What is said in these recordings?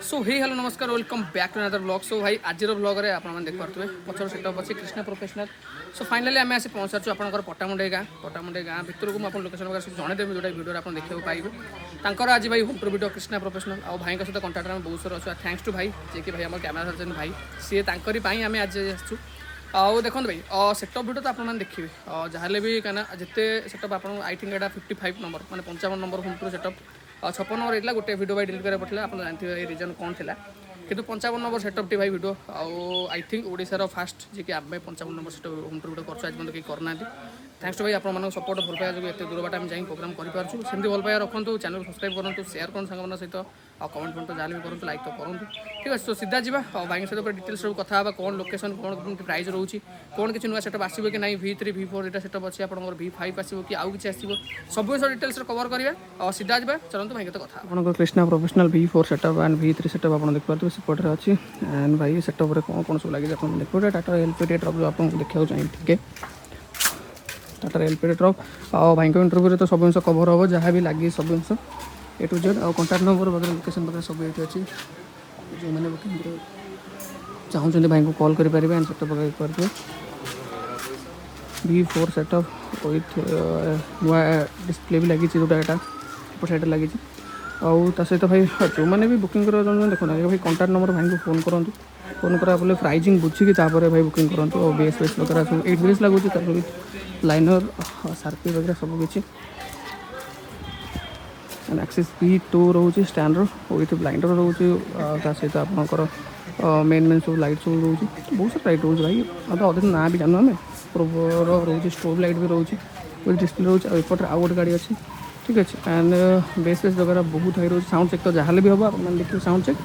सो hey hello नमस्कार welcome back to another blog. So भाई आज ब्लॉग रे आप देखिए पचर सेटअप अच्छे कृष्णा प्रोफेशनल। सो फाइनाली आम आसी पहुँचा आपंकर पट्टामुंडे गाँ भितर को आप लोकेशन वगैरह सब जनईदेवी जो वीडियो आप देखा पाइबे आज भाई होम टूर वीडियो कृष्णा प्रोफेशनल और भाई सहित कंटाक्ट में बहुत सारा अच्छे थैंक्स टू भाई जी कि भाई आम कैमेरा सर्जन भाई सी आम आज आसू आउ देखो भाई सेटअप वीडियो तो आपने देखिए जहाँ भी कहीं जिते सेटअप आप आई थिंक यहाँ 55 नंबर मैंने 55 नंबर होम टूर सेटअप 56 नंबर होता गोटे वीडियो भाई डिलीट करा पड़ता आप जानते हैं रिजन कौन था कि 55 नंबर सेटअप टी भाई वीडियो आई थिंक ओडिशार फास्ट जी कि आम 55 number setup home tour video कर कहीं करना थैंक्स टू भाई आप सपोर्ट भल पाया जो एत दूर बाट जाए प्रोग्राम करमती भल पाया रखु चैनल सब्सक्राइब करूँ सेयार करूँ सांग सहित कमेंट फमेंट जहाँ भी करूँ लाइक तो करूँ ठीक अच्छे। तो सीधा जा भाई सहित डिटेल्स सब कथा कौन लोकेशन कौन प्राइस रोचे कौन किसी नुआ सेटअप आसो कि ना V3 V4 यहाँ सेटअप अच्छे आप V5 आसो कि आउ कि आसो सब डिटेल्स कवर करेंगे और सीधा जा चलते भाई कथा आप Krishna professional V4 setup and V3 setup आप देखिए सेपटे अच्छी एंड भाई सेटअप कौन कौन सब लगे आप देखिए टाटा एलपीडी ट्रक जो आपको देखा चाहिए टाटा एलपीडी ट्रक और भाई इंटरव्यू तो सब जिन कवर हम जहाँ भी लगे सब जिन ए टू जेड और कॉन्टाक्ट नंबर वगैरह लोकेशन वगैरह सब ये अच्छी जो मैंने बुकिंग चाहते भाई को कॉल करेंगे एंड सेटअप वगैरह करेंगे V4 सेटअप विथ नुआ डिस्प्ले भी लगी जोटा यहाँ एपट साइड लगी आउ सहित भाई जो मैंने भी बुकिंग कर देखो भाई कॉन्टाक्ट नंबर भाई को फोन करूँ फोन करा बोले प्राइजिंग बुझी भाई बुकिंग करूँ और बेस बेस वगैरह सब 8 बेस लगुच लाइनर सार्पी वगैरह सब किसी एक्सिस V2 रोचे स्टैंडर विथ ब्लाइंडर रोचे सहित आपंकर मेन मेन सब लाइट सब रोचे बहुत सारा लाइट रोचे भाई तो अधे ना भी जानू आम प्रोवर रोचे स्ट्रोब लाइट भी रोचे विथ डिस्प्ले रोचे एपटे आउ गोटे गाड़ी अच्छी ठीक अच्छे एंड बेस बेस वगैरह बहुत हाई रोचे साउंड चेक तो जहाँ भी हम आप देखिए साउंड चेक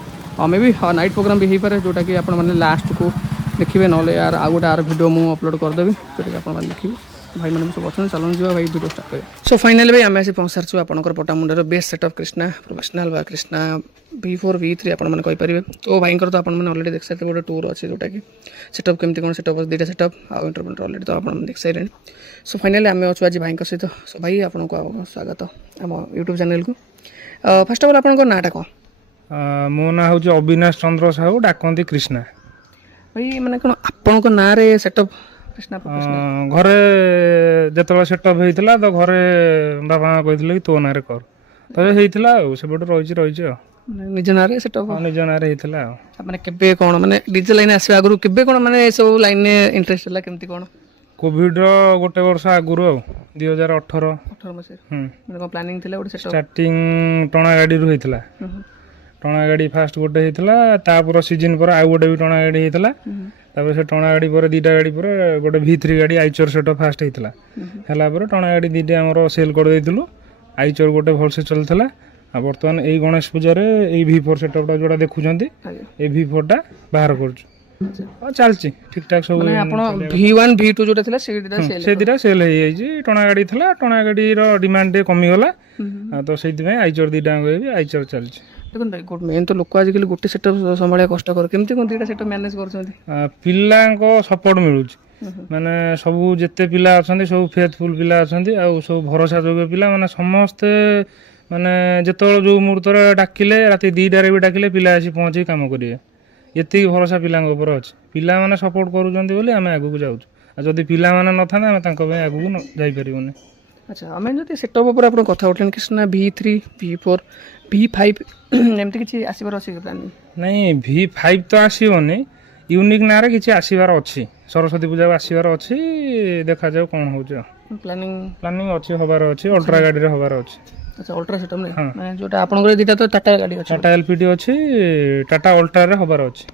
मे भी नाइट प्रोग्राम भी हो पाए जोटा कि आप लास्ट को देखिए ना यार आउ गोटे आर वीडियो मुझे अपलोड करदेवी जोटा आप देखिए भाई मैंने सब अच्छा चलन जा भाई वीडियो स्टार्ट करें। सो फाइनाली भाई आम आसी पहुँच सारी आपंकर पट्टामुंडार बेस्ट सेटअप कृष्णा प्रोफेशनल बा कृष्णा V4 V3 आपरे तो भाई तो आपने अलरेडी देख सारे गोटे टूर अच्छे जोटा कि सेटअप केमती कौन सेटअप दुईटा सेटअप आउ इंटरव्यू अलरेडी तो आप देख सारे। सो फाइनाली आम अच्छु आज भाई सहित सो भाई आपको स्वागत आम यूट्यूब चैनल को फर्स्ट अफ ऑल आपन नाटा कौन मो ना हूँ अविनाश चंद्र साहू डाकती कृष्णा भाई मैंने कौन आपण ना सेटअप कृष्णा घरे जो सेटअप होता तो घरे बापा कहते कि तो ना कर तो होता से रही निज ना सेटअप निज ना मैंने केबे कौन मैंने डीजे लाइन आसो आगु केबे कौन मैंने सब लाइन इंटरेस्ट है केमती कौन कोविड गोटे वर्ष आगुरी 2018 मैंने प्लानिंग थिला गोटे सेटअप स्टार्टिंग टणा गाड़ी रु होता टणा गाड़ी फास्ट गोटे होता तापर सीजन पर आउ गोटे भी टणा गाड़ी होता से टणा गाड़ी पर दीटा गाड़ी पर गोटे V3 गाड़ी आईचर सेटअप फास्ट होता है टणा गाड़ी दीटा आमर सेल कर देलु आईचर गोटे भलसे चलता आ बर्तमान यही गणेश पूजार V4 सेटअपटा जोड़ा देखुं V4 टा बाहर कर चलती ठीक ठाक सब V1 V2 जो से दीटा सेल हो टणा गाड़ी था टणा गाड़ी डिमांड कमीगला तो से आईचर दीटा आईचर चलती देखो भाई मेन तो लोक आजिकल गोटे सेटअप संभालिया कष्टकर केमती कौन दुईटा सेटअप मैनेज कर पिला सपोर्ट मिलूँ माने सब जिते पिला अच्छा सब फेथफुल पिला अच्छा सब भरोसा जोग्य पिला माने समस्ते माने जिते जो मुहूर्त डाकिले राति 2टार भी डाकिले पिला आसी पहुँचे कम करेंगे ये भरोसा पिला अच्छे पिला माने सपोर्ट करूँ आम आगू जाऊँ जदि पिला माने न था आगू जापर। अच्छा आम जो सेटअप उपर आप कथा उठे कृष्णा V3 V4 V5 एमती किसी आसबार अच्छे प्लानिंग नहीं V5 तो आसोनी यूनिक ना कि आसबार अच्छी सरस्वती पूजा आसबार अच्छी देखा जाओ कौन हो प्लानिंग अच्छी हबार अच्छी अल्ट्रा गाड़ी हबार अच्छी। अच्छा अल्ट्रा सेटअप नहीं माने जोटा आपनकर दीटा तो टाटा गाड़ी अछि टाटा एलपीडी अछि टाटा अल्ट्रा रे हबार अछि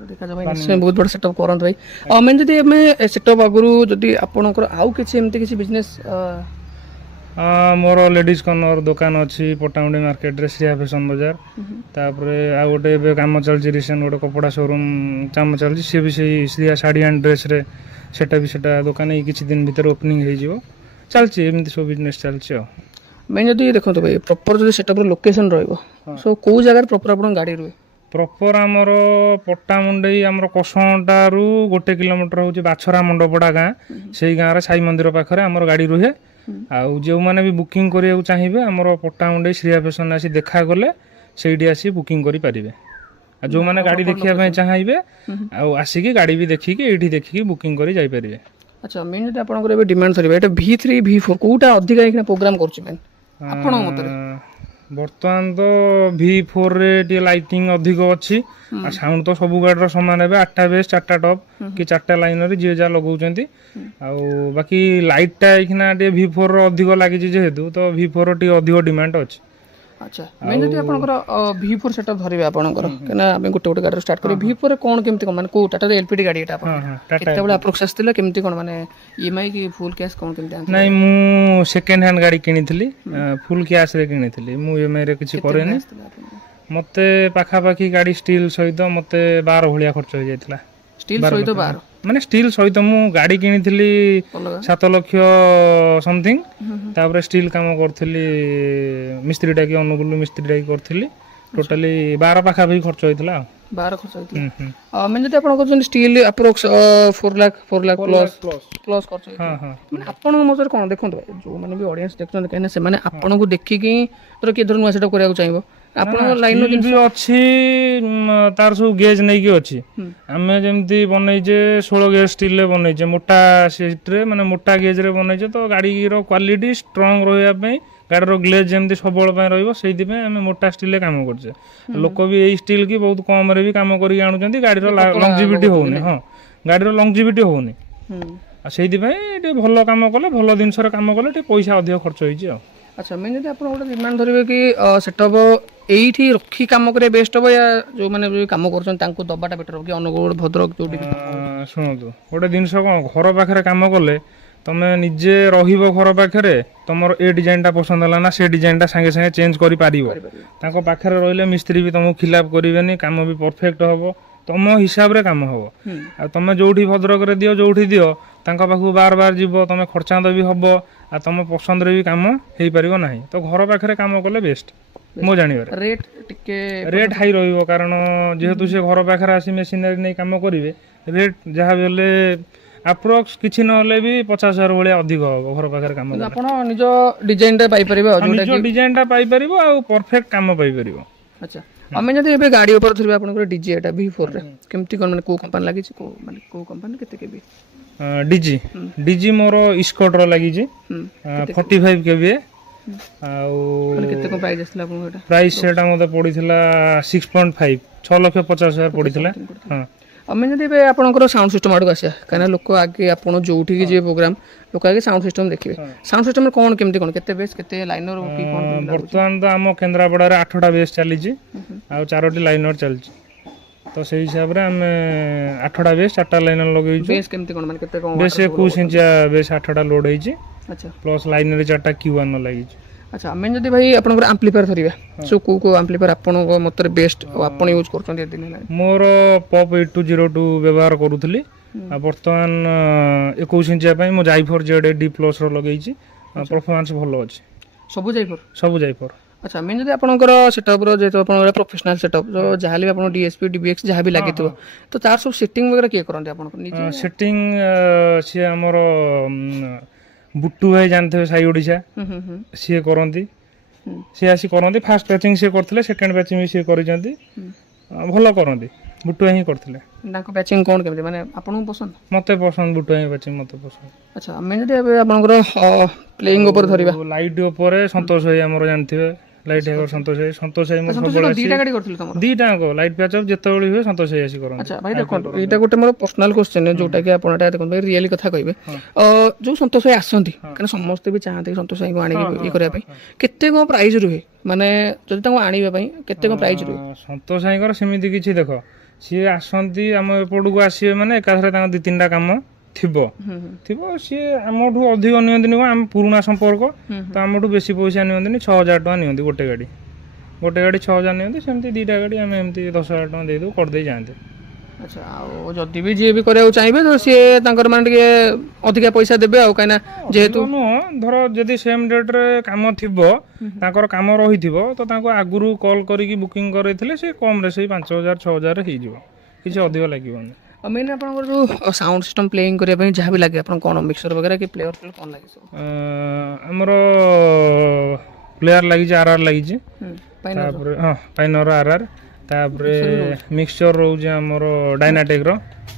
देखा जा भाई निश्चय बहुत बड़ा सेटअप करंत भाई आ मैं जदी हमें सेटअप आगुरु जदी आपनकर आउ किछि एमती किछि बिजनेस मोर लेडीज कॉर्नर दुकान अच्छी पट्टामुंडी मार्केट रे श्रिया फैशन बाजार तापरे आ गोटे एबे काम चलछि रिसेंट गोटे कपड़ा शोरूम काम चलछि से भी सही श्रिया साड़ी एंड ड्रेस रे सेटा भी सेटा दुकान ही किछि दिन भीतर ओपनिंग हो जिवो चलछि एमती सब बिजनेस चलछि आ मैं जदी देखो तो भाई प्रॉपर जो सेटअप रो लोकेशन रहइबो सो को जगह प्रॉपर आपन गाड़ी रुए प्रॉपर आमर पट्टामुंडई आमर कसटारू 1 किलोमीटर हूँ बाछरा मंडपड़ा गाँ से गाँव साई मंदिर पाखे आमर गाड़ी रुहे आउ जो मैंने भी बुकिंग करिया चाहिए आमर पट्टामुंडई श्रिया फैशन आसी देखा गले ସେଇଠି ଆସି ବୁକିଂ କରିପାରିବେ। ଆଉ ଯେଉଁମାନେ ଗାଡ଼ି ଦେଖିବା ପାଇଁ ଚାହିଁବେ ଆଉ ଆସିକି ଗାଡ଼ି ବି ଦେଖିକି ଏଇଠି ଦେଖିକି ବୁକିଂ କରି ଯାଇପାରିବେ। ଆଚ୍ଛା ମେନ୍ ଯଦି ଆପଣଙ୍କର ଏବେ ଡିମାଣ୍ଡ ଧରିବେ ଏଇଟା V3 V4 କୋଉଟା ଅଧିକା ଏଇଖିନା ପ୍ରୋଗ୍ରାମ କରୁଛି ମେନ୍ ଆପଣଙ୍କ ମତରେ? ବର୍ତ୍ତମାନ ତ V4ରେ ଟିକେ ଲାଇଟିଂ ଅଧିକ ଅଛି ଆଉ ସାଉଣ୍ଡ ତ ସବୁ ଗାଡ଼ିର ସମାନ ଏବେ 8ଟା ବେସ୍ 4ଟା ଟପ୍ କି 4ଟା ଲାଇନରେ ଯିଏ ଯାହା ଲଗାଉଛନ୍ତି। ଆଉ ବାକି ଲାଇଟ୍ଟା ଏଇଖିନା ଟିକେ V4ର ଅଧିକ ଲାଗିଛି ଯେହେତୁ ତ V4ର ଟିକେ ଅଧିକ ଡିମାଣ୍ଡ ଅଛି। ଆଚ୍ଛା ମେନ୍ ଯଦି ଆପଣଙ୍କର V4 ସେଟଅପ୍ ଧରିବେ ଆପଣଙ୍କର କାହିଁକିନା ଆମେ ଗୋଟେ ଗୋଟେ ଗାଡ଼ିରୁ ଷ୍ଟାର୍ଟ କରିବେ V4ରେ କ'ଣ କେମିତି କ'ଣ ମାନେ କେଉଁ ଟାଟାର LPD ଗାଡ଼ି ଏଇଟା ଆପଣ କେତେବେଳେ ଆପ୍ରୋକ୍ସ ଆସିଥିଲା କେମିତି କ'ଣ ମାନେ EMI କି ଫୁଲ୍ କ୍ୟାସ୍ କ'ଣ କେମିତି ଆଣିଥିଲେ? ନାଇଁ ମୁଁ ସେକେଣ୍ଡ ହ୍ୟାଣ୍ଡ ଗାଡ଼ି କିଣିଥିଲି ଫୁଲ୍ କ୍ୟାସ୍ରେ କିଣିଥିଲି ମୁଁ EMIରେ କିଛି କରେନି। ମୋତେ ପାଖାପାଖି ଗାଡ଼ି ଷ୍ଟିଲ୍ ସହିତ ମୋତେ 12 ଭଳିଆ ଖର୍ଚ୍ଚ ହେଇଯାଇଥିଲା। ଷ୍ଟିଲ୍ ସହିତ 12 ମାନେ ଷ୍ଟିଲ୍ ସହିତ ମୁଁ ଗାଡ଼ି କିଣିଥିଲି 7 ଲକ୍ଷ ସମଥିଙ୍ଗ ତାପରେ ଷ୍ଟିଲ୍ କାମ କରିଥିଲି ମିସ୍ତ୍ରୀ ଡାକି ଅନୁଗୁଳ ମିସ୍ତ୍ରୀ ଡାକି କରିଥିଲି ଟୋଟାଲି 12 ପାଖାପାଖି ଖର୍ଚ୍ଚ ହେଇଥିଲା ଆଉ 12 ଖର୍ଚ୍ଚ ହେଇଥିଲା। ମାନେ ଯଦି ଆପଣ କରୁଛନ୍ତି ଷ୍ଟିଲ୍ ଆପ୍ରୋକ୍ସ 4 ଲାଖ ପ୍ଲସ୍ ଖର୍ଚ୍ଚ ହେଇଥିଲା ମାନେ ଆପଣଙ୍କ ମତରେ କ'ଣ ଦେଖନ୍ତୁ ଯେଉଁମାନେ ବି ଅଡ଼ିଏନ୍ସ ଦେଖୁଛନ୍ତି କାହିଁକିନା ସେମାନେ ଆପଣଙ୍କୁ ଦେଖିକି ଧର କିଏ ଧର ନୂଆ ସେଟଅପ୍ କରିବାକୁ ଚାହିଁବ ଆପଣଙ୍କ ଲାଇନ୍ର ବି ଅଛି ତାର ସବୁ ଗେଜ୍ ନେଇକି ଅଛି। ଆମେ ଯେମିତି ବନେଇଛେ 16 ଗେଜ୍ ଷ୍ଟିଲ୍ରେ ବନେଇଛେ ମୋଟା ସିଟ୍ରେ ମାନେ ମୋଟା ଗେଜ୍ରେ ବନେଇଛେ ତ ଗାଡ଼ିର କ୍ୱାଲିଟି ଷ୍ଟ୍ରଙ୍ଗ ରହିବା ପାଇଁ ଗାଡ଼ିର ଗ୍ଲେଜ୍ ଯେମିତି ସବୁବେଳ ପାଇଁ ରହିବ ସେଇଥିପାଇଁ ଆମେ ମୋଟା ଷ୍ଟିଲ୍ରେ କାମ କରୁଛେ। ଲୋକ ବି ଏଇ ଷ୍ଟିଲ୍ କି ବହୁତ କମ୍ରେ ବି କାମ କରିକି ଆଣୁଛନ୍ତି ଗାଡ଼ିର ଲଙ୍ଗଜିଭିଟି ହେଉନି। ହଁ ଗାଡ଼ିର ଲଙ୍ଗଜିଭିଟି ହେଉନି ଆଉ ସେଇଥିପାଇଁ ଟିକେ ଭଲ କାମ କଲେ ଭଲ ଜିନିଷରେ କାମ କଲେ ଟିକେ ପଇସା ଅଧିକ ଖର୍ଚ୍ଚ ହେଇଛି ଆଉ। ଆଚ୍ଛା ମେନ୍ ଯଦି ଆପଣ ଗୋଟେ ଡିମାଣ୍ଡ ଧରିବେ କି ସେଟଅପ୍ ଏଇଠି ରଖି କାମ କରିବା ବେଷ୍ଟ ହେବ ୟା ଯେଉଁମାନେ ବି କାମ କରୁଛନ୍ତି ତାଙ୍କୁ ଦବାଟା ବେଟର ହେବ କି ଅନୁଗୁଳ ଭଦ୍ରକ ଯେଉଁଠି ଶୁଣନ୍ତୁ ଗୋଟେ ଜିନିଷ କ'ଣ ଘର ପାଖରେ କାମ କଲେ ତମେ ନିଜେ ରହିବ ଘର ପାଖରେ ତମର ଏ ଡିଜାଇନଟା ପସନ୍ଦ ହେଲା ନା ସେ ଡିଜାଇନଟା ସାଙ୍ଗେ ସାଙ୍ଗେ ଚେଞ୍ଜ କରିପାରିବ। ତାଙ୍କ ପାଖରେ ରହିଲେ ମିସ୍ତ୍ରୀ ବି ତମକୁ ଖିଲାପ କରିବେନି କାମ ବି ପରଫେକ୍ଟ ହେବ ତମ ହିସାବରେ କାମ ହେବ। ଆଉ ତମେ ଯୋଉଠି ଭଦ୍ରକରେ ଦିଅ ଯୋଉଠି ଦିଅ ତାଙ୍କ ପାଖକୁ ବାର ବାର ଯିବ ତମେ ଖର୍ଚ୍ଚାନ୍ତ ବି ହେବ ଆଉ ତମ ପସନ୍ଦରେ ବି କାମ ହେଇପାରିବ ନାହିଁ। ତ ଘର ପାଖରେ କାମ କଲେ ବେଷ୍ଟ ମୁଁ ଜାଣିବାରେ। ରେଟ୍ ହାଇ ରହିବ କାରଣ ଯେହେତୁ ସେ ଘର ପାଖରେ ଆସି ମେସିନାରୀ ନେଇ କାମ କରିବେ ରେଟ୍ ଯାହା ବି ହେଲେ ଆପ୍ରୋକ୍ସ କିଛି ନହେଲେ ବି 50,000 ଭଳିଆ ଅଧିକ ହେବ ଘର ପାଖରେ କାମ କଲେ। ଆପଣ ନିଜ ଡିଜାଇନଟା ପାଇପାରିବେ ନିଜ ଡିଜାଇନଟା ପାଇପାରିବ ଆଉ ପରଫେକ୍ଟ କାମ ପାଇପାରିବ। ଆଚ୍ଛା ଆମେ ଯଦି ଏବେ ଗାଡ଼ି ଉପରେ ଧରିବା ଆପଣଙ୍କର DG ଏଟା V4ରେ କେମିତି କ'ଣ ମାନେ କେଉଁ କମ୍ପାନୀ ଲାଗିଛି କେଉଁ କମ୍ପାନୀ କେତେ କେବି? DG ମୋର ଇସ୍କଟର ଲାଗିଛି 45 KVA ଆଉ କେତେ କ'ଣ ପ୍ରାଇସ୍ ଆସିଥିଲା ଆପଣଙ୍କୁ ଏଟା? ପ୍ରାଇସ୍ ସେଟା ମୋତେ ପଡ଼ିଥିଲା 6.5 6,50,000 ପଡ଼ିଥିଲା। ହଁ ଆମେ ଯଦି ଏବେ ଆପଣଙ୍କର ସାଉଣ୍ଡ ସିଷ୍ଟମ୍ ଆଡ଼କୁ ଆସିବା କାହିଁକିନା ଲୋକ ଆଗେ ଆପଣ ଯୋଉଠିକି ଯିବେ ପ୍ରୋଗ୍ରାମ ଲୋକ ଆଗେ ସାଉଣ୍ଡ ସିଷ୍ଟମ୍ ଦେଖିବେ। ସାଉଣ୍ଡ ସିଷ୍ଟମ୍ରେ କ'ଣ କେମିତି କ'ଣ କେତେ ବେସ୍ କେତେ ଲାଇନର କି କ'ଣ? ବର୍ତ୍ତମାନ ତ ଆମ କେନ୍ଦ୍ରାପଡ଼ାରେ 8ଟା ବେସ୍ ଚାଲିଛି ଆଉ 4ଟି ଲାଇନର ଚାଲିଛି ତ ସେଇ ହିସାବରେ ଆମେ 8ଟା ବେସ୍ 4ଟା ଲାଇନର ଲଗେଇଛୁ। ବେସ୍ କେମିତି କ'ଣ ମାନେ କେତେ କ'ଣ? ବେସ୍ 21 ଇଞ୍ଚିଆ ବେସ୍ 8ଟା ଲୋଡ୍ ହେଇଛି। ଆଚ୍ଛା ପ୍ଲସ୍ ଲାଇନରେ 4ଟା Q1 ଲାଗିଛି। ଆଚ୍ଛା ଆମେ ଯଦି ଭାଇ ଆପଣଙ୍କର ଆମ୍ପ୍ଲିଫାୟାର ଧରିବା ସୋ କେଉଁ ଆମ୍ପ୍ଲିଫାୟାର ଆପଣଙ୍କ ମତରେ ବେଷ୍ଟ ଆଉ ଆପଣ ୟୁଜ୍ କରୁଛନ୍ତି ଏତେ ଦିନ ହେଲାଣି? ମୋର ପପ୍ 8202 ବ୍ୟବହାର କରୁଥିଲି ଆଉ ବର୍ତ୍ତମାନ 21 ଇଞ୍ଚିଆ ପାଇଁ ମୁଁ ଜାଇଫର ZD ପ୍ଲସ୍ର ଲଗେଇଛି ପରଫର୍ମାନ୍ସ ଭଲ ଅଛି। ସବୁ ଜାଇଫର? ଆଚ୍ଛା ମେନ୍ ଯଦି ଆପଣଙ୍କର ସେଟଅପ୍ର ଯେହେତୁ ଆପଣଙ୍କର ପ୍ରୋଫେସନାଲ ସେଟଅପ୍ ତ ଯାହାହେଲେ ବି ଆପଣ DSP DBX ଯାହା ବି ଲାଗିଥିବ ତ ତାର ସବୁ ସେଟିଂ ବଗେରା କିଏ କରନ୍ତି ଆପଣଙ୍କ ନିଜେ? ସେଟିଂ ସିଏ ଆମର ବୁଟୁ ଭାଇ ଜାଣିଥିବେ ସାଇ ଓଡ଼ିଶା ସିଏ କରନ୍ତି ସିଏ ଆସି କରନ୍ତି। ଫାଷ୍ଟ ପ୍ୟାଚିଂ ସିଏ କରିଥିଲେ ସେକେଣ୍ଡ ପ୍ୟାଚିଂ ବି ସିଏ କରିଛନ୍ତି ଭଲ କରନ୍ତି। ବୁଟୁ ଭାଇ ହିଁ କରିଥିଲେ। ତାଙ୍କ ପ୍ୟାଚିଂ କ'ଣ କେମିତି ମାନେ ଆପଣଙ୍କୁ ପସନ୍ଦ? ମୋତେ ପସନ୍ଦ ବୁଟୁ ଭାଇ ପ୍ୟାଚିଂ ମୋତେ ପସନ୍ଦ। ଆଚ୍ଛା ଆମେ ଯଦି ଏବେ ଆପଣଙ୍କର ପ୍ଲେଇଂ ଉପରେ ଧରିବା ଲାଇଟ୍ ଉପରେ ସନ୍ତୋଷ ଭାଇ ଆମର ଜାଣିଥିବେ ଲାଇଟ୍ ହେଗର ସନ୍ତୋଷ ଭାଇ ମୁଁ ସବୁବେଳେ ଦୁଇଟା ଗାଡ଼ି କରିଥିଲି ତମର? ଦିଟାଙ୍କ ଲାଇଟ୍ ପ୍ୟାଚ୍ ଯେତେବେଳେ ହୁଏ ସନ୍ତୋଷ ଭାଇ ଆସି କରନ୍ତି। ଆଚ୍ଛା ଭାଇ ଦେଖନ୍ତୁ ଏଇଟା ଗୋଟେ ମୋର ପର୍ସନାଲ କ୍ୱେଶ୍ଚନ୍ ଯୋଉଟା କି ଆପଣ ଏଟା ଦେଖନ୍ତୁ ଭାଇ ରିଏଲି କଥା କହିବେ ଯୋଉ ସନ୍ତୋଷ ଭାଇ ଆସନ୍ତି କାରଣ ସମସ୍ତେ ବି ଚାହାନ୍ତି ସନ୍ତୋଷ ଭାଇଙ୍କୁ ଆଣିକି ଇଏ କରିବା ପାଇଁ କେତେ କ'ଣ ପ୍ରାଇସ୍ ରୁହେ ମାନେ ଯଦି ତାଙ୍କୁ ଆଣିବା ପାଇଁ କେତେ କ'ଣ ପ୍ରାଇସ୍ ରୁହେ? ସନ୍ତୋଷ ଭାଇଙ୍କର ସେମିତି କିଛି ଦେଖ ସିଏ ଆସନ୍ତି ଆମ ଏପଟକୁ ଆସିବେ ମାନେ ଏକାଥରେ ତାଙ୍କ 2-3ଟା କାମ ଥିବ ସିଏ ଆମଠୁ ଅଧିକ ନିଅନ୍ତିନି ଆମ ପୁରୁଣା ସମ୍ପର୍କ ତ ଆମଠୁ ବେଶୀ ପଇସା ନିଅନ୍ତିନି 6,000 ଟଙ୍କା ନିଅନ୍ତି ଗୋଟେ ଗାଡ଼ି 6,000 ନିଅନ୍ତି ସେମିତି 2ଟା ଗାଡ଼ି ଆମେ ଏମିତି 10,000 ଟଙ୍କା ଦେଇଦେବୁ କରିଦେଇ ଯାଆନ୍ତି। ଆଚ୍ଛା ଆଉ ଯଦି ବି ଯିଏ ବି କରିବାକୁ ଚାହିଁବେ ତ ସିଏ ତାଙ୍କର ମାନେ ଟିକେ ଅଧିକା ପଇସା ଦେବେ ଆଉ କାହିଁକିନା ଯେହେତୁ ନୁହଁ ଧର ଯଦି ସେମ୍ ଡେଟ୍ରେ କାମ ଥିବ ତାଙ୍କର କାମ ରହିଥିବ ତ ତାଙ୍କୁ ଆଗରୁ କଲ୍ କରିକି ବୁକିଂ କରେଇଥିଲେ ସେ କମ୍ରେ ସେଇ 5,000 6,000 ହେଇଯିବ କିଛି ଅଧିକ ଲାଗିବନି। ଆଉ ମେନ୍ ଆପଣଙ୍କର ଯେଉଁ ସାଉଣ୍ଡ ସିଷ୍ଟମ୍ ପ୍ଲେଇଂ କରିବା ପାଇଁ ଯାହା ବି ଲାଗେ ଆପଣ କ'ଣ ମିକ୍ସର ବଗେରା କି ପ୍ଲେୟର କ'ଣ ଲାଗେ ସବୁ? ଆମର ପ୍ଲେୟାର ଲାଗିଛି RR ଲାଗିଛି ତାପରେ ହଁ ପାଇନର ଆର୍ଆର୍ ତାପରେ ମିକ୍ସଚର ରହୁଛି ଆମର ଡାଇନାଟେକ୍ର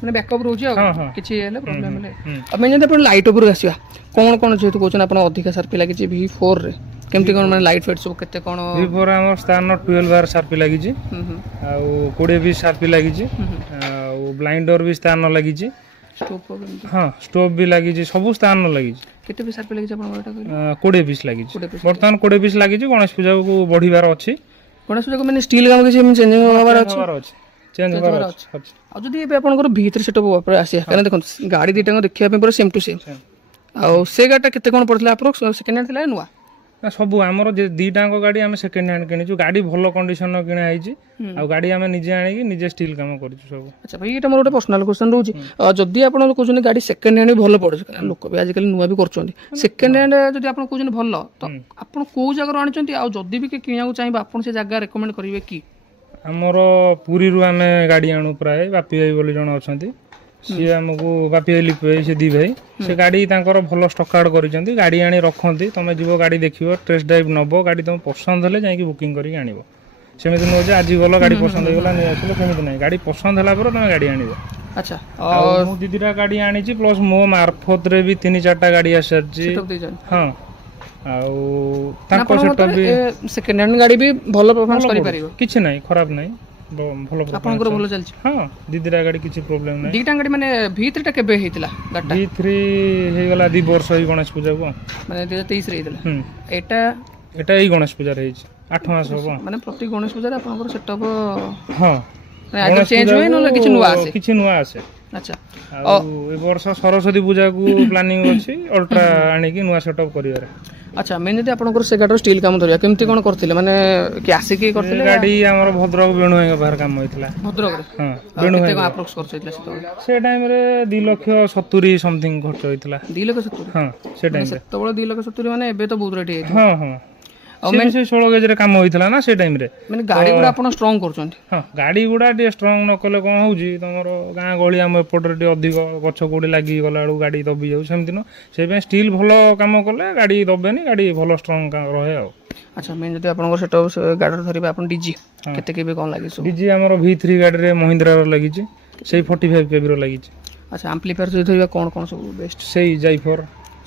ମାନେ ବ୍ୟାକଅପ୍ ରହୁଛି ଆଉ ହଁ ହଁ କିଛି ହେଲେ ପ୍ରୋବ୍ଲେମ୍ ହେଲେ ଆମେ ଯଦି ଆପଣ ଲାଇଟ୍ ଉପରକୁ ଆସିବା କ'ଣ କ'ଣ ଯେହେତୁ କହୁଛନ୍ତି ଆପଣ ଅଧିକା ସାର୍ପି ଲାଗିଛି V4ରେ କେମିତି କ'ଣ ମାନେ ଲାଇଟ୍ ଫାଇଟ୍ ସବୁ କେତେ କ'ଣ V4 ଆମର ସ୍ଥାନ 12 ବାର ସାର୍ପି ଲାଗିଛି ଆଉ 20 ବି ସାର୍ପି ଲାଗିଛି ଆଉ ବ୍ଲାଇଣ୍ଡର ବି ସ୍ଥାନ ଲାଗିଛି ହଁ ଷ୍ଟୋଭ୍ ବି ଲାଗିଛି ସବୁ ସ୍ଥାନ ଲାଗିଛି କେତେ ପିସ୍ ସାର୍ପି ଲାଗିଛି ଆପଣଙ୍କର ଏଇଟା କହିଲେ 20 ପିସ୍ ଲାଗିଛି ବର୍ତ୍ତମାନ 20 ପିସ୍ ଲାଗିଛି ଗଣେଶ ପୂଜାକୁ ବଢିବାର ଅଛି ଗଣେଶ ପୂଜାକୁ ମାନେ ଷ୍ଟିଲ୍ କାମ କିଛି ଚେଞ୍ଜିଂ ହେବାର ଅଛି ଚେଞ୍ଜ ହେବାର ଅଛି ଆଉ ଯଦି ଏବେ ଆପଣଙ୍କର ଭିତରେ ସେଟଅପ୍ ଉପରେ ଆସିବା କାରଣ ଦେଖନ୍ତୁ ଗାଡ଼ି ଦୁଇଟାଙ୍କ ଦେଖିବା ପାଇଁ ପୁରା ସେମ୍ ଟୁ ସେମ୍ ଆଉ ସେ ଗାଡ଼ିଟା କେତେ କ'ଣ ପଡ଼ିଥିଲା ଆପ୍ରୋକ୍ସ ସେକେଣ୍ଡ ହ୍ୟାଣ୍ଡ ଥିଲା ନୂଆ ନା ସବୁ ଆମର ଦିଟାଙ୍କ ଗାଡ଼ି ଆମେ ସେକେଣ୍ଡ ହ୍ୟାଣ୍ଡ କିଣିଛୁ ଗାଡ଼ି ଭଲ କଣ୍ଡିସନର କିଣା ହେଇଛି ଆଉ ଗାଡ଼ି ଆମେ ନିଜେ ଆଣିକି ନିଜେ ଷ୍ଟିଲ୍ କାମ କରିଛୁ ସବୁ ଆଚ୍ଛା ଭାଇ ଏଇଟା ମୋର ଗୋଟେ ପର୍ସନାଲ କ୍ୱେଶ୍ଚନ୍ ରହୁଛି ଯଦି ଆପଣ କହୁଛନ୍ତି ଗାଡ଼ି ସେକେଣ୍ଡ ହ୍ୟାଣ୍ଡ ବି ଭଲ ପଡ଼ୁଛି କାରଣ ଲୋକ ବି ଆଜିକାଲି ନୂଆ ବି କରୁଛନ୍ତି ସେକେଣ୍ଡ ହ୍ୟାଣ୍ଡ ଯଦି ଆପଣ କହୁଛନ୍ତି ଭଲ ତ ଆପଣ କେଉଁ ଜାଗାରୁ ଆଣିଛନ୍ତି ଆଉ ଯଦି ବି କିଣିବାକୁ ଚାହିଁବେ ଆପଣ ସେ ଜାଗା ରେକମେଣ୍ଡ କରିବେ କି ଆମର ପୁରୀରୁ ଆମେ ଗାଡ଼ି ଆଣୁ ପ୍ରାୟ ବାପି ଭାଇ ବୋଲି ଜଣେ ଅଛନ୍ତି ସିଏ ଆମକୁ ବାପି ଭାଇ ଲିପି ଭାଇ ସେ ଦି ଭାଇ ସେ ଗାଡ଼ି ତାଙ୍କର ଭଲ ଷ୍ଟକ୍ ଆଉଟ୍ କରିଛନ୍ତି ଗାଡ଼ି ଆଣି ରଖନ୍ତି ତମେ ଯିବ ଗାଡ଼ି ଦେଖିବ ଟେଷ୍ଟ ଡ୍ରାଇଭ୍ ନେବ ଗାଡ଼ି ତମେ ପସନ୍ଦ ହେଲେ ଯାଇକି ବୁକିଂ କରିକି ଆଣିବ ସେମିତି ନୁହେଁ ଯେ ଆଜି ଗଲ ଗାଡ଼ି ପସନ୍ଦ ହେଇଗଲା ନେଇ ଆସିଲ ସେମିତି ନାହିଁ ଗାଡ଼ି ପସନ୍ଦ ହେଲା ପରେ ତମେ ଗାଡ଼ି ଆଣିବ ଆଚ୍ଛା ମୁଁ ଦି ଦିଟା ଗାଡ଼ି ଆଣିଛି ପ୍ଲସ୍ ମୋ ମାର୍ଫତରେ ବି 3-4ଟା ଗାଡ଼ି ଆସିସାରିଛି ହଁ ଆଉ ତାଙ୍କ ସେଟଅପ୍ ବି ସେକେଣ୍ଡ ହ୍ୟାଣ୍ଡ ଗାଡ଼ି ବି ଭଲ ପରଫର୍ମାନ୍ସ କରିପାରିବ କିଛି ନାହିଁ ଖରାପ ନାହିଁ ଭଲ ଆପଣଙ୍କର ଭଲ ଚାଲିଛି ହଁ ଦି ଦିଟା ଗାଡ଼ି କିଛି ପ୍ରୋବ୍ଲେମ୍ ନାହିଁ ଦିଟା ଗାଡ଼ି ମାନେ V3 ଟା କେବେ ହେଇଥିଲା ଗାଡ଼ିଟା V3 ହେଇଗଲା 2 ବର୍ଷ ଏଇ ଗଣେଶ ପୂଜାକୁ ମାନେ 2023 ରେ ହେଇଥିଲା ଏଟା ଏଇ ଗଣେଶ ପୂଜାରେ ହେଇଛି 8 ମାସ ହବ ମାନେ ପ୍ରତି ଗଣେଶ ପୂଜାରେ ଆପଣଙ୍କର ସେଟଅପ୍ ହଁ ଆଇଦର ଚେଞ୍ଜ ହୁଏ ନହେଲେ କିଛି ନୂଆ ଆସେ ଆଚ୍ଛା ଆଉ ଏ ବର୍ଷ ସରସ୍ୱତୀ ପୂଜାକୁ ପ୍ଲାନିଂ ଅଛି ଅଲ୍ଟ୍ରା ଆଣିକି ନୂଆ ସେଟଅପ୍ କରିବାରେ ଆଚ୍ଛା ମେନ୍ ଯଦି ଆପଣଙ୍କର ସେ ଗାଡ଼ିର ଷ୍ଟିଲ୍ କାମ ଧରିବା କେମିତି କ'ଣ କରିଥିଲେ ମାନେ କି ଆସିକି କରିଥିଲେ ଗାଡ଼ି ଆମର ଭଦ୍ରକ ବେଣୁଭାଇଙ୍କ ପାଖରେ କାମ ହେଇଥିଲା ଭଦ୍ରକରେ ହଁ କେତେ କ'ଣ ଆପ୍ରୋକ୍ସ ଖର୍ଚ୍ଚ ହେଇଥିଲା ସେତେବେଳେ ସେ ଟାଇମରେ 2,70,000 ସମଥିଙ୍ଗ ଖର୍ଚ୍ଚ ହେଇଥିଲା 2,70,000 ହଁ ସେ ଟାଇମରେ ସେତେବେଳେ 2,70,000 ମାନେ ଏବେ ତ ବହୁତ ରେଟ୍ ହେଇଯାଇଥିବ ହଁ ହଁ ଆଉ ମେନ୍ ସେ 16 ଗେଜରେ କାମ ହେଇଥିଲା ନା ସେ ଟାଇମରେ ମାନେ ଗାଡ଼ି ଗୁଡ଼ା ଆପଣ ଷ୍ଟ୍ରଙ୍ଗ କରୁଛନ୍ତି ହଁ ଗାଡ଼ି ଗୁଡ଼ା ଟିକେ ଷ୍ଟ୍ରଙ୍ଗ ନ କଲେ କ'ଣ ହେଉଛି ତମର ଗାଁ ଗହଳି ଆମ ଏପଟରେ ଟିକେ ଅଧିକ ଗଛ କୋଉଠି ଲାଗିକି ଗଲା ବେଳକୁ ଗାଡ଼ି ଦବି ଯାଉଛି ସେମିତି ନୁହଁ ସେଇପାଇଁ ଷ୍ଟିଲ୍ ଭଲ କାମ କଲେ ଗାଡ଼ି ଦବେନି ଗାଡ଼ି ଭଲ ଷ୍ଟ୍ରଙ୍ଗ ରହେ ଆଉ ଆଚ୍ଛା ମେନ୍ ଯଦି ଆପଣଙ୍କର ସେଟା ଗାଡ଼ିରେ ଧରିବେ ଆପଣ ଡିଜି କେତେ କେବେ କ'ଣ ଲାଗିଛି ଡିଜି ଆମର V3 ଗାଡ଼ିରେ ମହିନ୍ଦ୍ରାର ଲାଗିଛି ସେଇ 45 କେବିର ଲାଗିଛି ଆଚ୍ଛା ଆମ୍ପ୍ଲିଫାୟାର ଯଦି ଧରିବା କ'ଣ କ'ଣ ସବୁ ବେଷ୍ଟ ସେଇ ଜାଇଫର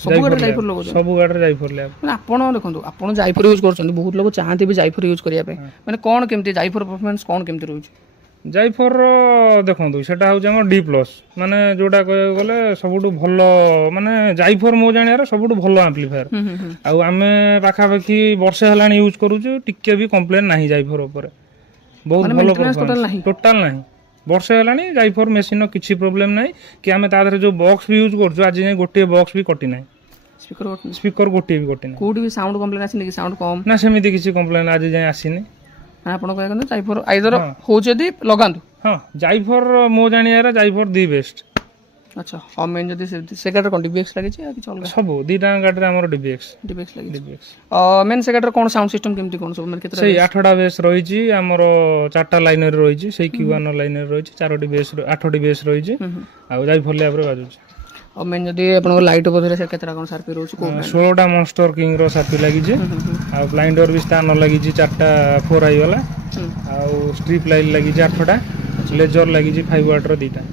ସବୁ ଗାଡ଼ିରେ ଜାଇଫର ଲଗାଉଛନ୍ତି ସବୁ ଗାଡ଼ିରେ ଜାଇଫର ଲ୍ୟାବ୍ ମାନେ ଆପଣ ଦେଖନ୍ତୁ ଆପଣ ଜାଇଫର ୟୁଜ୍ କରୁଛନ୍ତି ବହୁତ ଲୋକ ଚାହାନ୍ତି ବି ଜାଇଫର ୟୁଜ୍ କରିବା ପାଇଁ ମାନେ କ'ଣ କେମିତି ଜାଇଫର ପରଫରମାନ୍ସ କ'ଣ କେମିତି ରହୁଛି ଜାଇଫରର ଦେଖନ୍ତୁ ସେଟା ହେଉଛି ଆମର D+ ମାନେ ଯୋଉଟା କହିବାକୁ ଗଲେ ସବୁଠୁ ଭଲ ମାନେ ଜାଇଫର ମୋ ଜାଣିବାର ସବୁଠୁ ଭଲ ଆମ୍ପ୍ଲିଫାୟାର ଆଉ ଆମେ ପାଖାପାଖି ବର୍ଷେ ହେଲାଣି ୟୁଜ୍ କରୁଛୁ ଟିକେ ବି କମ୍ପ୍ଲେନ୍ ନାହିଁ ଜାଇଫର ଉପରେ ବହୁତ ଭଲ ଟୋଟାଲ ନାହିଁ ବର୍ଷେ ହେଲାଣି ଜାଇଫର ମେସିନ୍ର କିଛି ପ୍ରୋବ୍ଲେମ୍ ନାହିଁ କି ଆମେ ତା ଦେହରେ ଯୋଉ ବକ୍ସ ବି ୟୁଜ୍ କରୁଛୁ ଆଜି ଯାଏଁ ଗୋଟିଏ ବକ୍ସ ବି କଟି ନାହିଁ ସ୍ପିକର ଗୋଟିଏ ବି କଟି ନାହିଁ କୋଉଠି ବି ସାଉଣ୍ଡ କମ୍ପ୍ଲେନ୍ ଆସିନି କି ସାଉଣ୍ଡ କମ୍ ନା ସେମିତି କିଛି କମ୍ପ୍ଲେନ୍ ଆଜି ଯାଏଁ ଆସିନି ଆପଣ କହିବା ଜାଇଫର ଆଇଦର ହଉଛି ଯଦି ଲଗାନ୍ତୁ ହଁ ଜାଇଫର ମୋ ଜାଣିବାରେ ଜାଇଫର ଦି ବେଷ୍ଟ ଆଚ୍ଛା ଆଉ ମେନ୍ ଯଦି ସେ ଗାଡ଼ିରେ କ'ଣ DBX ଲାଗିଛି ଆଉ କିଛି ଅଲଗା ସବୁ ଦିଟା ଗାଡ଼ିରେ ଆମର DBX ଲାଗିଛି ମେନ୍ ସେ ଗାଡ଼ିରେ କ'ଣ ସାଉଣ୍ଡ ସିଷ୍ଟମ କେମିତି କ'ଣ ସବୁ ମାନେ କେତେ ସେଇ 8ଟା ବେସ୍ ରହିଛି ଆମର 4ଟା ଲାଇନରେ ରହିଛି ସେଇ Q1 ଲାଇନରେ ରହିଛି 8ଟି ବେସ୍ ରହିଛି ଆଉ ଜାଇଫର ଲ୍ୟାବ୍ରେ ବାଜୁଛି ଆଉ ମେନ୍ ଯଦି ଆପଣଙ୍କ ଲାଇଟ୍ ଉପରେ ସେ କେତେଟା କ'ଣ ସାର୍ପି ରହୁଛି 16ଟା ମନଷ୍ଟର କିଙ୍ଗର ସାର୍ପି ଲାଗିଛି ଆଉ ବ୍ଲାଇଣ୍ଡର ବି ସ୍ଥାନ ଲାଗିଛି 4ଟା 4i ବାଲା ଆଉ ଷ୍ଟ୍ରିପ୍ ଲାଇଟ୍ ଲାଗିଛି 8ଟା ଲେଜର ଲାଗିଛି 5 ୱାଟ୍ର 2ଟା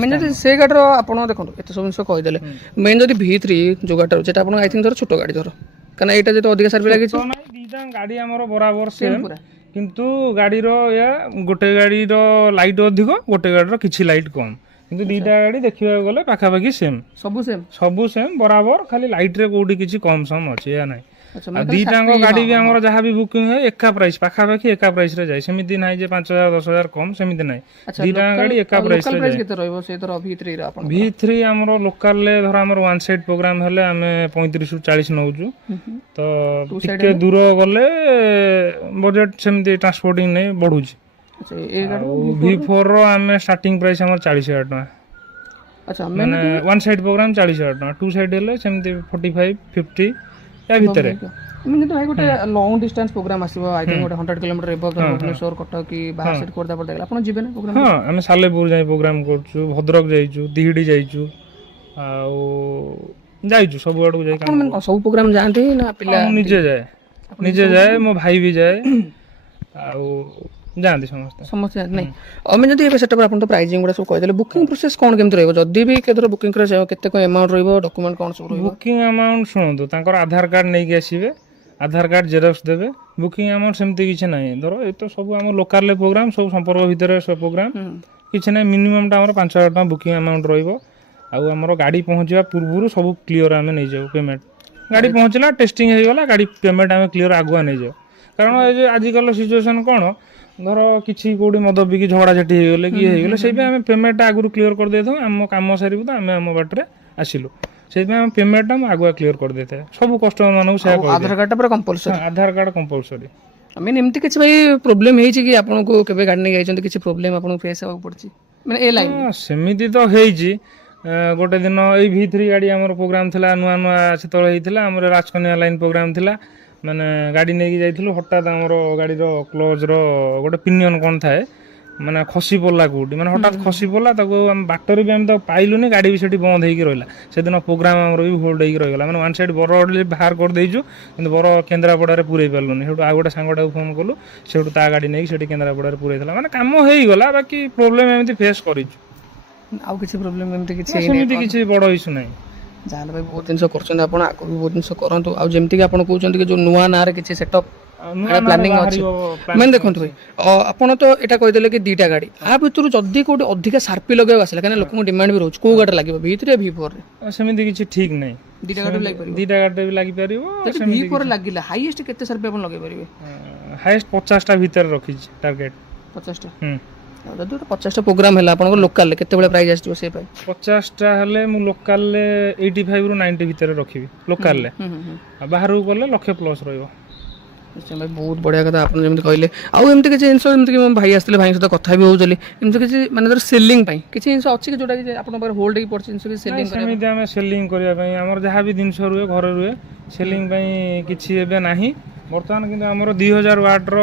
ମେନ୍ ଯଦି ସେ ଗାଡ଼ିର ଆପଣ ଦେଖନ୍ତୁ ଏତେ ସବୁ ଜିନିଷ କହିଦେଲେ ମେନ୍ ଯଦି V3 ଯୋଉ ଗାଡ଼ିଟା ରହୁଛି ସେଟା ଆପଣ ଆଇ ଥିଙ୍କ ଧର ଛୋଟ ଗାଡ଼ି ଧର କାରଣ ଏଇଟା ଯଦି ଅଧିକା ସାର୍ପି ଲାଗିଛି ଦିଟା ଗାଡ଼ି ଆମର ବରାବର ସେମ୍ କିନ୍ତୁ ଗାଡ଼ିର ଗୋଟେ ଗାଡ଼ିର ଲାଇଟ୍ ଅଧିକ ଗୋଟେ ଗାଡ଼ିର କିଛି ଲାଇଟ୍ କମ୍ କିନ୍ତୁ ଦିଟା ଗାଡ଼ି ଦେଖିବାକୁ ଗଲେ ପାଖାପାଖି ସେମ୍ ସବୁ ସେମ୍ ବରାବର ଖାଲି ଲାଇଟ୍ରେ କୋଉଠି କିଛି କମ୍ ସମ୍ ଅଛି ଏହା ନାହିଁ ଆଉ ଦିଟାଙ୍କ ଗାଡ଼ି ବି ଆମର ଯାହା ବି ବୁକିଂ ହୁଏ ଏକା ପ୍ରାଇସ୍ ପାଖାପାଖି ଏକା ପ୍ରାଇସ୍ରେ ଯାଏ ସେମିତି ନାହିଁ ଯେ 5,000-10,000 କମ୍ ସେମିତି ନାହିଁ ଦିଟାଙ୍କ ଗାଡ଼ି ଏକା ପ୍ରାଇସ୍ରେ ଯାଏ V3 ଆମର ଲୋକାଲରେ ଧର ଆମର ୱାନ୍ ସାଇଡ୍ ପ୍ରୋଗ୍ରାମ ହେଲେ ଆମେ 35-40 ନେଉଛୁ ତ ଟିକେ ଦୂର ଗଲେ ବଜେଟ୍ ସେମିତି ଟ୍ରାନ୍ସପୋର୍ଟିଂ ନେଇ ବଢ଼ୁଛି V4 ର ଆମେ ଷ୍ଟାର୍ଟିଂ ପ୍ରାଇସ୍ ଆମର 40,000 ଟଙ୍କା ମାନେ ୱାନ୍ ସାଇଡ୍ ପ୍ରୋଗ୍ରାମ 40,000 ଟଙ୍କା ଟୁ ସାଇଡ୍ ହେଲେ ସେମିତି 45-50 ୟା ଭିତରେ ଯଦି ଭାଇ ଗୋଟେ ଲଙ୍ଗ ଡିଷ୍ଟାନ୍ସ ପ୍ରୋଗ୍ରାମ ଆସିବ ଆଇ ଥିଙ୍କ ଗୋଟେ 100 କିଲୋମିଟର ଏବଭ୍ ଭୁବନେଶ୍ୱର କଟକ କି ବାହାର ସେଠି କୋର୍ଦା ପଡିଲା ଆପଣ ଯିବେ ନା ପ୍ରୋଗ୍ରାମ ହଁ ଆମେ ସାଲେପୁର ଯାଇ ପ୍ରୋଗ୍ରାମ କରୁଛୁ ଭଦ୍ରକ ଯାଇଛୁ ଦିହିଡ଼ି ଯାଇଛୁ ଆଉ ଯାଇଛୁ ସବୁ ଆଡ଼କୁ ଯାଇ ସବୁ ପ୍ରୋଗ୍ରାମ ଯାଆନ୍ତି ନା ପିଲା ନିଜେ ଯାଏ ମୋ ଭାଇ ବି ଯାଏ ଆଉ ଯାଆନ୍ତି ସମସ୍ତେ। ସମସ୍ତେ ନାଇଁ ଆମେ ଯଦି ଏବେ ସେଟା ଆପଣ ତ ପ୍ରାଇଜିଂ ଗୁଡ଼ା ସବୁ କହିଦେଲେ ବୁକିଂ ପ୍ରୋସେସ୍ କ'ଣ କେମିତି ରହିବ ଯଦି ବି କେତେଥର ବୁକିଂ କରାଯାଏ କେତେ କ'ଣ ଆମାଉଣ୍ଟ ରହିବ ଡକୁମେଣ୍ଟ କ'ଣ ସବୁ ରହିବ? ବୁକିଂ ଆମାଉଣ୍ଟ ଶୁଣନ୍ତୁ ତାଙ୍କର ଆଧାର କାର୍ଡ଼ ନେଇକି ଆସିବେ, ଆଧାର କାର୍ଡ଼ ଜେରକ୍ସ ଦେବେ। ବୁକିଂ ଆମାଉଣ୍ଟ ସେମିତି କିଛି ନାହିଁ। ଧର ଏ ତ ସବୁ ଆମ ଲୋକାଲରେ ପ୍ରୋଗ୍ରାମ, ସବୁ ସମ୍ପର୍କ ଭିତରେ ସବୁ ପ୍ରୋଗ୍ରାମ କିଛି ନାହିଁ। ମିନିମମ୍ଟା ଆମର 5,000 ଟଙ୍କା ବୁକିଂ ଆମାଉଣ୍ଟ ରହିବ। ଆଉ ଆମର ଗାଡ଼ି ପହଞ୍ଚିବା ପୂର୍ବରୁ ସବୁ କ୍ଲିଅର ଆମେ ନେଇଯାଉ ପେମେଣ୍ଟ। ଗାଡ଼ି ପହଞ୍ଚିଲା ଟେଷ୍ଟିଂ ହେଇଗଲା ଗାଡ଼ି ପେମେଣ୍ଟ ଆମେ କ୍ଲିଅର ଆଗୁଆ ନେଇଯାଉ। କାରଣ ଏ ଯେ ଆଜିକାଲିର ସିଚୁଏସନ୍ କ'ଣ, ଧର କିଛି କେଉଁଠି ମଦ ପିଇକି ଝଗଡ଼ାଝାଟି ହେଇଗଲେ କି ହେଇଗଲେ ସେଇପାଇଁ ଆମେ ପେମେଣ୍ଟଟା ଆଗରୁ କ୍ଲିଅର କରିଦେଇଥାଉ। ଆମ କାମ ସାରିବୁ ତ ଆମେ ଆମ ବାଟରେ ଆସିଲୁ, ସେଇଥିପାଇଁ ଆମେ ପେମେଣ୍ଟଟା ମୁଁ ଆଗୁଆ କ୍ଲିଅର କରିଦେଇଥାଏ ସବୁ କଷ୍ଟମର ମାନଙ୍କୁ। ସେୟା ଆଧାର କାର୍ଡ଼ଟା ପୁରା କମ୍ପଲସରି? ଆଧାର କାର୍ଡ଼ କମ୍ପଲସରି। ମାନେ ଏମିତି କିଛି ଭାଇ ପ୍ରୋବ୍ଲେମ ହେଇଛି କି ଆପଣଙ୍କୁ କେବେ ଗାଡ଼ି ନେଇ ଯାଇଛନ୍ତି କିଛି ପ୍ରୋବ୍ଲେମ ଆପଣଙ୍କୁ ଫେସ୍ ହେବାକୁ ପଡ଼ିଛି ମାନେ ଏ ଲାଇନ୍? ସେମିତି ତ ହେଇଛି। ଗୋଟେ ଦିନ ଏଇ V3 ଗାଡ଼ି ଆମର ପ୍ରୋଗ୍ରାମ ଥିଲା, ନୂଆ ନୂଆ ସେତେବେଳେ ହେଇଥିଲା ଆମର ରାଜକନ୍ୟା ଲାଇନ୍ ପ୍ରୋଗ୍ରାମ ଥିଲା। ମାନେ ଗାଡ଼ି ନେଇକି ଯାଇଥିଲୁ, ହଠାତ୍ ଆମର ଗାଡ଼ିର କ୍ଲୋଜ୍ର ଗୋଟେ ପିନିଅନ୍ କ'ଣ ଥାଏ ମାନେ ଖସି ପଡ଼ିଲା କେଉଁଠି, ମାନେ ହଠାତ୍ ଖସି ପଡ଼ିଲା। ତାକୁ ଆମେ ବାଟରେ ବି ଆମେ ତାକୁ ପାଇଲୁନି, ଗାଡ଼ି ବି ସେଠି ବନ୍ଦ ହେଇକି ରହିଲା। ସେଦିନ ପ୍ରୋଗ୍ରାମ ଆମର ବି ହୋଲ୍ଡ ହେଇକି ରହିଗଲା। ମାନେ ୱାନ୍ ସାଇଡ଼୍ ବରଗଡ଼ ବାହାର କରିଦେଇଛୁ କିନ୍ତୁ ବର କେନ୍ଦ୍ରାପଡ଼ାରେ ପୁରେଇ ପାରିଲୁନି। ସେଠୁ ଆଉ ଗୋଟେ ସାଙ୍ଗଟାକୁ ଫୋନ୍ କଲୁ, ସେଠୁ ତା ଗାଡ଼ି ନେଇକି ସେଠି କେନ୍ଦ୍ରାପଡ଼ାରେ ପୁରେଇଥିଲା। ମାନେ କାମ ହେଇଗଲା, ବାକି ପ୍ରୋବ୍ଲେମ ଏମିତି ଫେସ୍ କରିଛୁ। ଆଉ କିଛି ପ୍ରୋବ୍ଲେମ ଏମିତି କିଛି ସେମିତି କିଛି ବଡ଼ ଇସ୍ୟୁ ନାହିଁ। ଯାହାହେଲେ ଭାଇ ବହୁତ ଜିନିଷ କରୁଛନ୍ତି ଆପଣ, ଆଗକୁ ବି ବହୁତ ଜିନିଷ କରନ୍ତୁ। ଆଉ ଯେମିତିକି ଆପଣ କହୁଛନ୍ତି କି ଯେଉଁ ନୂଆ ନାଁରେ କିଛି ସେଟଅପ୍ ପ୍ଲାନିଂ ଅଛି ମାନେ ଦେଖନ୍ତୁ ଭାଇ ଆପଣ ତ ଏଇଟା କହିଦେଲେ କି 2ଟା ଗାଡ଼ି, ଆ ଭିତରୁ ଯଦି କୋଉଠି ଅଧିକା ସାର୍ପି ଲଗେଇବାକୁ ଆସିଲା କାହିଁକିନା ଲୋକଙ୍କ ଡିମାଣ୍ଡ ବି ରହୁଛି, କୋଉ ଗାଡ଼ି ଲାଗିବ V3 V4 ରେ? ସେମିତି କିଛି ଠିକ୍ ନାହିଁ। 2ଟା ଗାଡ଼ି ଲାଗିପାରିବ? 2ଟା ଗାଡ଼ିରେ ବି ଲାଗିପାରିବ। ଯଦି V4 ରେ ଲାଗିଲା ହାଇଏଷ୍ଟ କେତେ ସାର୍ପି ଆପଣ ଲଗେଇ ପାରିବେ? ହାଇଏଷ୍ଟ 50ଟା ଭିତରେ ରଖିଛି ଟାର୍ଗେଟ। 50ଟା? ଆଉ ଯଦି ଗୋଟେ 50ଟା ପ୍ରୋଗ୍ରାମ ହେଲା ଆପଣଙ୍କ ଲୋକାଲରେ କେତେବେଳେ ପ୍ରାଇସ୍ ଆସିଯିବ ସେ ପାଇଁ? 50ଟା ହେଲେ ମୁଁ ଲୋକାଲରେ 85ରୁ 90 ଭିତରେ ରଖିବି ଲୋକାଲରେ। ଆଉ ବାହାରକୁ ଗଲେ 1,00,000+ ରହିବ। ନିଶ୍ଚୟ ଭାଇ ବହୁତ ବଢ଼ିଆ କଥା ଆପଣ ଯେମିତି କହିଲେ। ଆଉ ଏମିତି କିଛି ଜିନିଷ ଯେମିତିକି ମୋ ଭାଇ ଆସିଥିଲେ, ଭାଇଙ୍କ ସହିତ କଥା ବି ହେଉଥିଲି, ଏମିତି କିଛି ମାନେ ଧର ସେଲିଂ ପାଇଁ କିଛି ଜିନିଷ ଅଛି କି ଯେଉଁଟା କି ଆପଣଙ୍କ ପାଖରେ ହୋଲ୍ଡ ହେଇକି ପଡ଼ିଛି ଜିନିଷ କି ସେଲିଂ? ସେମିତି ଆମେ ସେଲିଂ କରିବା ପାଇଁ ଆମର ଯାହା ବି ଜିନିଷ ରୁହେ ଘରେ ରୁହେ, ସେଲିଂ ପାଇଁ କିଛି ଏବେ ନାହିଁ ବର୍ତ୍ତମାନ। କିନ୍ତୁ ଆମର 2,000 ୱାଟ୍ର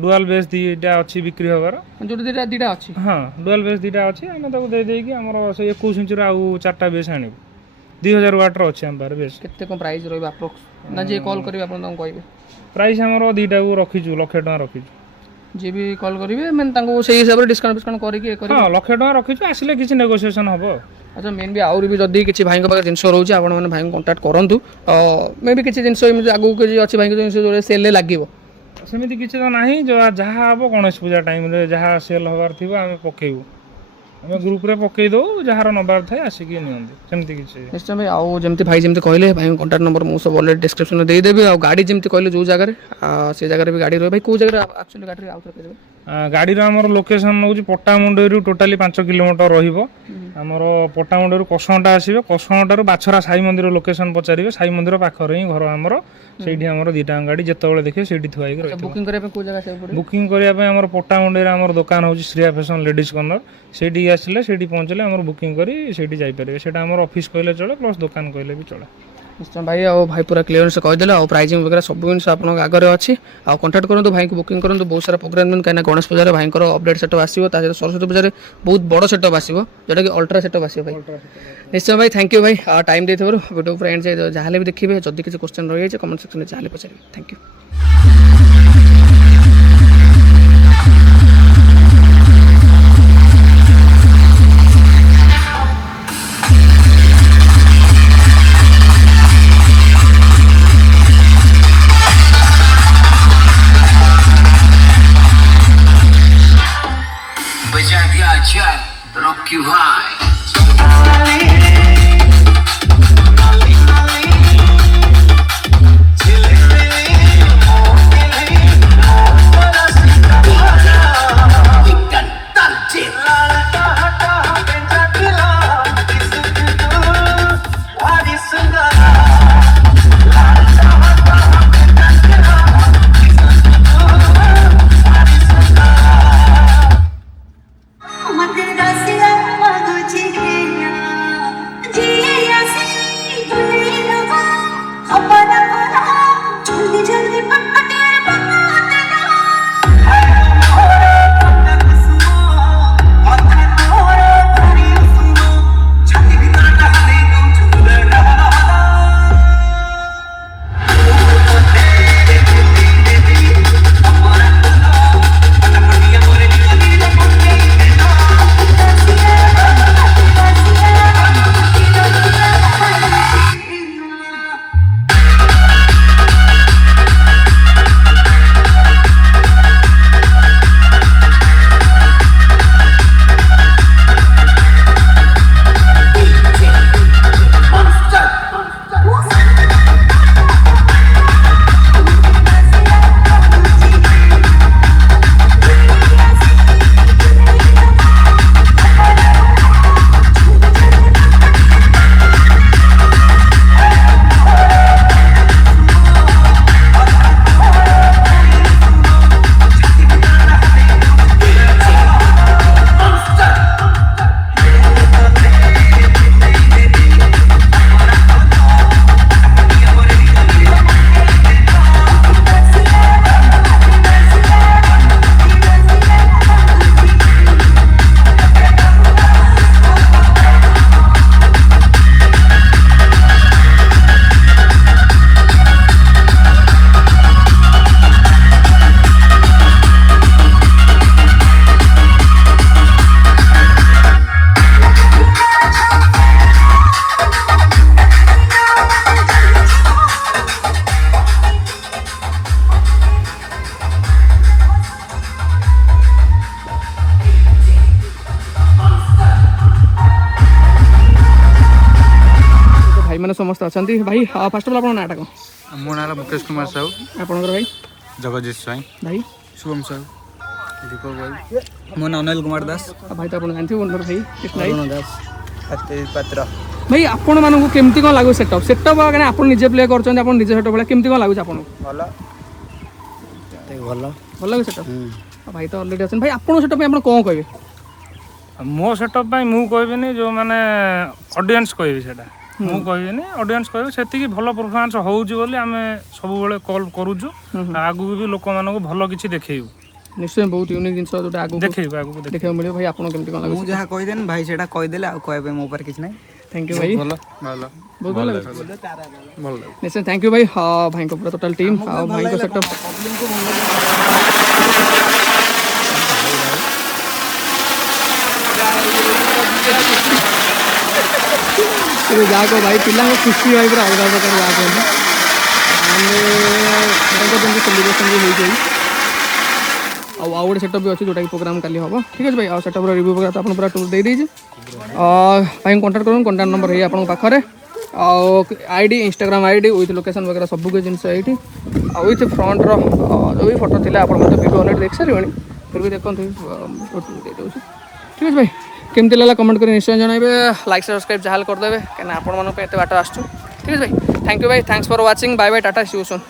ଡୁଆଲ ବେସ୍ 2ଟା ଅଛି ବିକ୍ରି ହେବାର। ଯେଉଁଟା 2ଟା ଅଛି? ହଁ, ଡୁଆଲ ବେସ୍ 2ଟା ଅଛି। ଆମେ ତାକୁ ଦେଇକି ଆମର ସେ 21 ଇଞ୍ଚର ଆଉ 4ଟା ବେସ୍ ଆଣିବୁ। 2,000 ୱାଟ୍ର ଅଛି ଆମ ପାଖରେ ବେସ୍। କେତେ କ'ଣ ପ୍ରାଇସ୍ ରହିବ ଆପ୍ରୋକ୍ସ? ନା ଯିଏ କଲ୍ କରିବେ ଆପଣ ତାଙ୍କୁ କହିବେ? ପ୍ରାଇସ୍ ଆମର 2ଟାକୁ ରଖିଛୁ 1,00,000 ଟଙ୍କା ରଖିଛୁ। ଯିଏ ବି କଲ୍ କରିବେ ମାନେ ତାଙ୍କୁ ସେଇ ହିସାବରେ ଡିସ୍କାଉଣ୍ଟ କରିକି ହଁ 1,00,000 ଟଙ୍କା ରଖିଛୁ, ଆସିଲେ କିଛି ନେଗୋସିଏସନ୍ ହେବ। ଆଚ୍ଛା, ମେନ୍ ବି ଆହୁରି ବି ଯଦି କିଛି ଭାଇଙ୍କ ପାଖରେ ଜିନିଷ ରହୁଛି ଆପଣମାନେ ଭାଇଙ୍କୁ କଣ୍ଟାକ୍ଟ କରନ୍ତୁ। ମେ ବି କିଛି ଜିନିଷ ଏମିତି ଆଗକୁ କିଛି ଅଛି ଭାଇଙ୍କ ଜିନିଷ ଯେଉଁଟା ସେଲ୍ରେ ଲାଗିବ? ସେମିତି କିଛି ତ ନାହିଁ, ଯାହା ହେବ ଗଣେଶ ପୂଜା ଟାଇମ୍ରେ ଯାହା ସେଲ୍ ହେବାର ଥିବ ଆମେ ପକେଇବୁ, ଆମେ ଗ୍ରୁପ୍ରେ ପକେଇ ଦେଉ, ଯାହାର ନେବାର ଥାଏ ଆସିକି ନିଅନ୍ତି, ସେମିତି କିଛି। ନିଶ୍ଚୟ ଭାଇ। ଆଉ ଯେମିତି ଭାଇ ଯେମିତି କହିଲେ ଭାଇଙ୍କ କଣ୍ଟାକ୍ଟ ନମ୍ବର ମୁଁ ସବୁ ଅଲରେଡ଼ି ଡିସ୍କ୍ରିପ୍ସନ୍ରେ ଦେଇଦେବି। ଆଉ ଗାଡ଼ି ଯେମିତି କହିଲେ ଯେଉଁ ଜାଗାରେ ସେ ଜାଗାରେ ବି ଗାଡ଼ି ରହିବ। ଭାଇ କେଉଁ ଜାଗାରେ ଆକ୍ଚୁଆଲି ଗାଡ଼ିରେ ଆଉ ଥରେ କହିଦେବେ? ଗାଡ଼ିର ଆମର ଲୋକେସନ୍ ନେଉଛି ପଟ୍ଟାମୁଣ୍ଡେଇରୁ ଟୋଟାଲି 5 କିଲୋମିଟର ରହିବ। ଆମର ପଟ୍ଟାମୁଣ୍ଡେଇରୁ କଷଣଟା ଆସିବେ, କଷଣଟାରୁ ବାଛରା ସାଇ ମନ୍ଦିର ଲୋକେସନ୍ ପଚାରିବେ, ସାଇ ମନ୍ଦିର ପାଖରେ ହିଁ ଘର ଆମର। ସେଇଠି ଆମର 2ଟା ଗାଡ଼ି ଯେତେବେଳେ ଦେଖିବେ ସେଇଠି ଥୁଆ ହେଇକି ରହିବ। ବୁକିଂ କରିବା ପାଇଁ କେଉଁ ଜାଗା ଆସିବାକୁ ପଡ଼ିବ? ବୁକିଂ କରିବା ପାଇଁ ଆମର ପଟ୍ଟାମୁଣ୍ଡେଇରେ ଆମର ଦୋକାନ ହେଉଛି ଶ୍ରିୟା ଫ୍ୟାସନ୍ ଲେଡ଼ିଜ୍ କର୍ଣ୍ଣର। ସେଇଠିକି ଆସିଲେ ସେଇଠି ପହଞ୍ଚିଲେ ଆମର ବୁକିଂ କରି ସେଇଠି ଯାଇପାରିବେ। ସେଇଟା ଆମର ଅଫିସ୍ କହିଲେ ଚଳେ, ପ୍ଲସ୍ ଦୋକାନ କହିଲେ ବି ଚଳେ। ନିଶ୍ଚୟ ଭାଇ। ଆଉ ଭାଇ ପୁରା କ୍ଲିୟର ସେ କହିଦେଲେ। ଆଉ ପ୍ରାଇଜିଂ ବଗେରା ସବୁ ଜିନିଷ ଆପଣଙ୍କ ଆଗରେ ଅଛି। ଆଉ କଣ୍ଟାକ୍ଟ କରନ୍ତୁ ଭାଇଙ୍କୁ, ବୁକିଂ କରନ୍ତୁ। ବହୁତ ସାରା ପ୍ରୋଗ୍ରାମ କାହିଁକିନା ଗଣେଶ ପୂଜାରେ ଭାଇଙ୍କର ଅପଡେଟ୍ ସେଟଅପ୍ ଆସିବ, ତା ସହିତ ସରସ୍ୱତୀ ପୂଜାରେ ବହୁତ ବଡ଼ ସେଟଅପ୍ ଆସିବ, ଯେଉଁଟାକି ଅଲ୍ଟ୍ରା ସେଟଅପ୍ ଆସିବ ଭାଇ। ନିଶ୍ଚୟ ଭାଇ, ଥ୍ୟାଙ୍କ ୟୁ ଭାଇ ଟାଇମ୍ ଦେଇଥିବାରୁ। ଭିଡ଼ିଓ ପୁରା ଏଣ୍ଡ ଯାଏ ଯାହା ହେଲେ ବି ଦେଖିବେ, ଯଦି କିଛି କ୍ୱେଶ୍ଚନ୍ ରହିଯାଇଛି କମେଣ୍ଟ ସେକ୍ସନରେ ଯାହା ହେଲେ ପଚାରିବେ। Thank you. Rock you high. Mandir Dasia Maguchi भाई समस्त अच्छा भाई फास्ट ऑफ ऑल आपन नाटा को मो नाम मुकेश कुमार साहू आपनकर भाई जगजीत स्वाई भाई शुभम साहू दीपक भाई मो नाम अनिल कुमार दास भाई तो आपन जानथि ओनर भाई कृष्ण भाई दास पात्र भाई आपण मानकु केमती कोन लागो सेटअप काने आपण निजे प्ले करछन आपण निजे सेटअप वाला केमती कोन लागो आपण भलो भलो भल लागो सेटअप भाई तो ऑलरेडी अछन भाई आपण सेटअप आपण कोन कहबे मो सेटअप मु कहबिनी जो माने ऑडियंस कहबी सेटा मु कहबिनी ऑडियंस कहबे सेति की भलो परफॉर्मेंस होउजी बोली आमे सब बेले कॉल करूछु आगु भी लोक मानको भलो किछि देखैबु निश्चय बहुत यूनिक जिंस जोटा आगु देखैबु आगु देखै मिले भाई आपण केमती कोन लागो मु जहा कहि देन भाई सेटा कहि देले आ कहबे मो पर किछ नै थैंक यू भाई भलो भलो बहुत भल लागो भलो निश्चय थैंक यू भाई हां भाई को पूरा टोटल टीम हां भाई को सेटअप जाको भाई पिला खुशी भाई पूरा अलग प्रकार जाको आम सेलिब्रेशन भी हो आउ गोटे सेटअप भी अच्छी जोटा प्रोग्राम काली हम ठीक है भाई आ सेटअप रिव्यू वगैरह तो आप पूरा टूर दे दीजिए भाई कंटाक्ट करूँ कंटाक्ट नंबर है आपन पाखे ID Instagram ID with location वगैरह सब कुछ जिनस ये विथ फ्रंट जो भी फोटो थी आप वीडियो अलरेडी देख सारे फिर भी देखते ठीक है भाई केमती लगा कमेंट कर निश्चय जनइबे लाइक सब्सक्राइब जहाँ करदे कहीं आपण मानक एत बाट आसछु ठीक है भाई थैंक यू भाई thanks for watching bye bye tata see you soon.